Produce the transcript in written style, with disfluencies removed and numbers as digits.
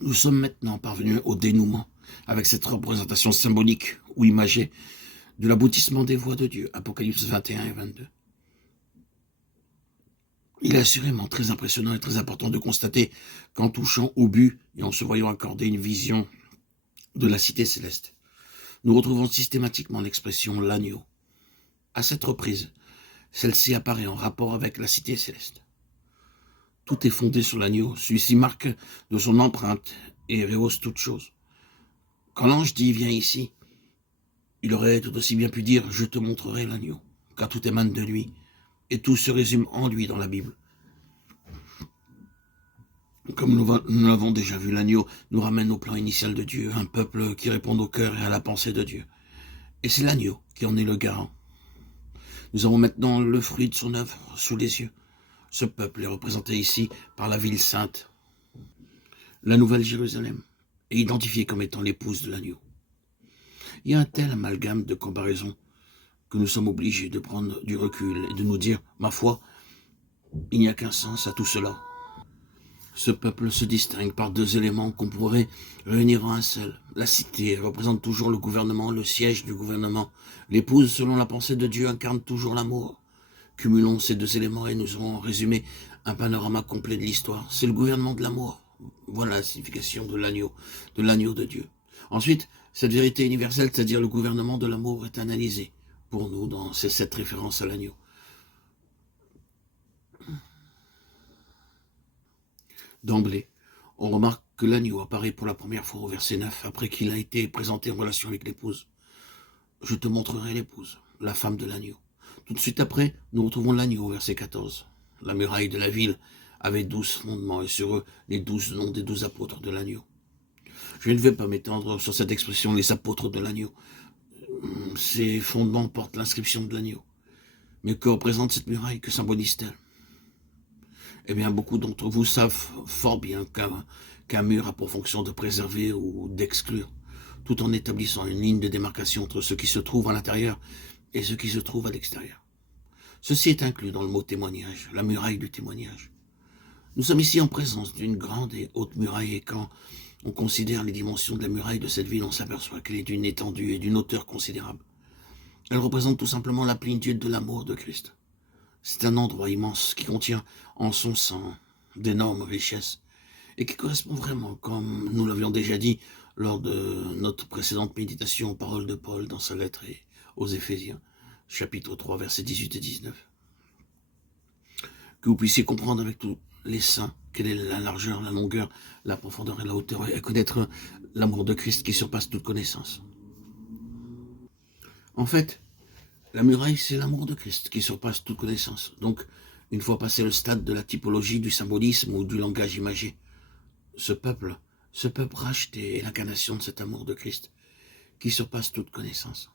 Nous sommes maintenant parvenus au dénouement, avec cette représentation symbolique ou imagée de l'aboutissement des voies de Dieu, Apocalypse 21 et 22. Il est assurément très impressionnant et très important de constater qu'en touchant au but et en se voyant accorder une vision de la cité céleste, nous retrouvons systématiquement l'expression l'agneau. À cette reprise, celle-ci apparaît en rapport avec la cité céleste. Tout est fondé sur l'agneau, celui-ci marque de son empreinte et rehausse toute chose. Quand l'ange dit « viens ici », il aurait tout aussi bien pu dire « je te montrerai l'agneau », car tout émane de lui, et tout se résume en lui dans la Bible. Comme nous l'avons déjà vu, l'agneau nous ramène au plan initial de Dieu, un peuple qui répond au cœur et à la pensée de Dieu. Et c'est l'agneau qui en est le garant. Nous avons maintenant le fruit de son œuvre sous les yeux. Ce peuple est représenté ici par la ville sainte, la Nouvelle Jérusalem, est identifiée comme étant l'épouse de l'agneau. Il y a un tel amalgame de comparaison que nous sommes obligés de prendre du recul et de nous dire, ma foi, il n'y a qu'un sens à tout cela. Ce peuple se distingue par deux éléments qu'on pourrait réunir en un seul. La cité représente toujours le gouvernement, le siège du gouvernement. L'épouse, selon la pensée de Dieu, incarne toujours l'amour. Cumulons ces deux éléments et nous aurons résumé un panorama complet de l'histoire. C'est le gouvernement de l'amour. Voilà la signification de l'agneau de Dieu. Ensuite, cette vérité universelle, c'est-à-dire le gouvernement de l'amour, est analysée pour nous dans cette référence à l'agneau. D'emblée, on remarque que l'agneau apparaît pour la première fois au verset 9, après qu'il a été présenté en relation avec l'épouse. Je te montrerai l'épouse, la femme de l'agneau. Tout de suite après, nous retrouvons l'agneau au verset 14. La muraille de la ville avait 12 fondements et sur eux les 12 noms des 12 apôtres de l'agneau. Je ne vais pas m'étendre sur cette expression, les apôtres de l'agneau. Ces fondements portent l'inscription de l'agneau. Mais que représente cette muraille? Que symbolise-t-elle? Eh bien, beaucoup d'entre vous savent fort bien qu'un mur a pour fonction de préserver ou d'exclure, tout en établissant une ligne de démarcation entre ce qui se trouve à l'intérieur et ce qui se trouve à l'extérieur. Ceci est inclus dans le mot témoignage, la muraille du témoignage. Nous sommes ici en présence d'une grande et haute muraille et quand on considère les dimensions de la muraille de cette ville, on s'aperçoit qu'elle est d'une étendue et d'une hauteur considérable. Elle représente tout simplement la plénitude de l'amour de Christ. C'est un endroit immense qui contient en son sein d'énormes richesses et qui correspond vraiment, comme nous l'avions déjà dit lors de notre précédente méditation aux paroles de Paul dans sa lettre aux Éphésiens, chapitre 3, versets 18 et 19. Que vous puissiez comprendre avec tous les saints quelle est la largeur, la longueur, la profondeur et la hauteur, et connaître l'amour de Christ qui surpasse toute connaissance. En fait, la muraille, c'est l'amour de Christ qui surpasse toute connaissance. Donc, une fois passé le stade de la typologie, du symbolisme ou du langage imagé, ce peuple racheté est l'incarnation de cet amour de Christ qui surpasse toute connaissance.